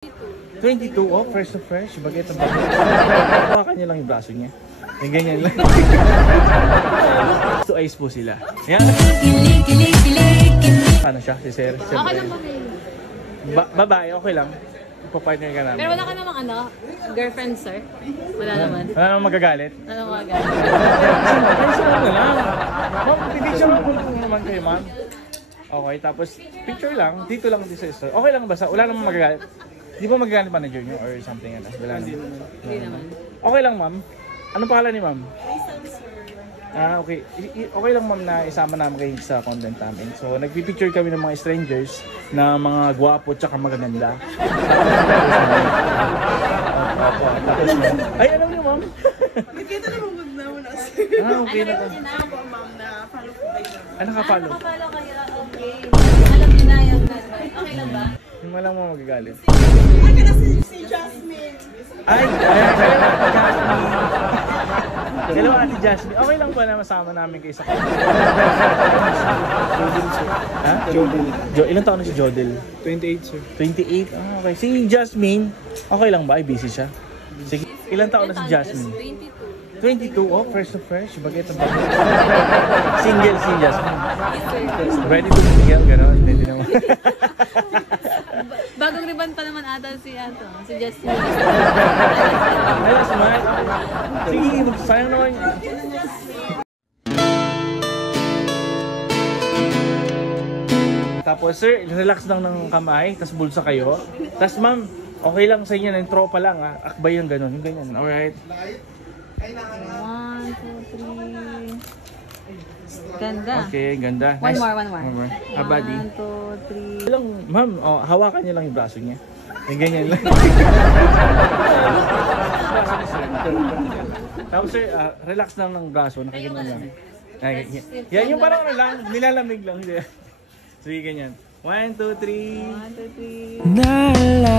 22, oh, fresh to fresh. Bagay ito bagay. Hawakan niya lang yung braso niya. Yung ganyan lang. So, ice po sila. Yan. Ano siya, si Sir? Okay lang ba kayo? Babae, okay lang. Ipapartner ka namin. Pero wala ka namang ano, girlfriend, sir? Wala naman. Wala namang magagalit? Ano mga gano'n? Ayos lang na lang. Ma'am, picture lang kung naman kayo, ma'am. Okay, tapos picture lang. Dito lang sa store. Okay lang ba? Wala namang magagalit. Di ba magagalit manager nyo or something? Ano? Wala naman. Hindi naman. Okay lang, ma'am. Anong pangalan ni ma'am? Ah, okay. Okay lang ma'am na isama namin kayo sa content namin. So, nagpipicture kami ng mga strangers na mga gwapo tsaka magaganda. Opo. Ay, alam niyo ma'am? Nakita naman mo naman na Ah, okay na po. Ako, ma'am, na follow ko kayo. Nakapalo? Nakapalo kayo, okay. Alam niyo na yun. Okay lang ba? Yung walang mga magagalit. Ay, kada si Jasmine. Ay, hello, Ate Jasmine. Okay lang ba na masama namin kayo sa ha? Jodel. Ilang taon na si Jodel? 28, sir. 28? Ah, okay. Si Jasmine, okay lang ba? Ay, busy siya. Sige. Ilang taon na si Jasmine? 22, oh, fresh to fresh. Bagay ito bagay. Single si Jasmine. Ready to mingle, gano'n? Hindi naman. Bagong ribbon pa naman ata si Justin. Hello, smile. Sige, magsayang naman. Tapos, sir, relax lang ng kamay, tapos bulsa kayo. Tapos, ma'am, okay lang sa inyo na yung tropa lang, ha? Akbay yung gano'n, yung ganyan. Alright? 1, 2, 3. Ganda. Okay, ganda. One Nice. more. One more. Ah, buddy. 1, 2, 3. Lang, ma'am, oh, hawakan niyo lang yung braso niya. Yung ganyan lang. Tapos sir, relax lang ng braso, nakaganyan lang. Yan yung parang lang, nilalamig lang. Sige, ganyan. 1, 2, 3. 1, 2, 3. Naalala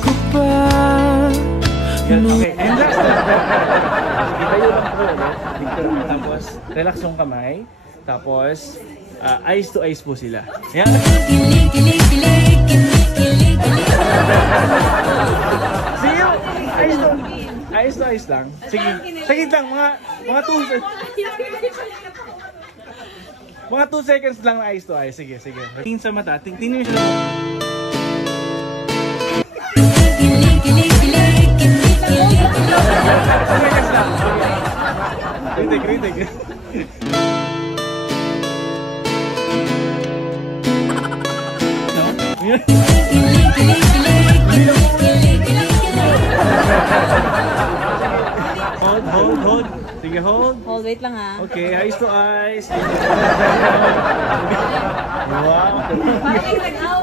ko pa. Okay, and last na. Itayo lang po ulit. Tapos, relax yung kamay. Tapos, eyes to eyes po sila. Yan. See you! Eyes to eyes lang. Sige, sige lang. Mga 2 seconds lang na eyes to eyes. Sige. Tingin sa mata. Tingin siya. Kritik. Hold. Sige, hold. Hold, wait lang ha. Okay, eyes to eyes. Wow. Parang nag-away.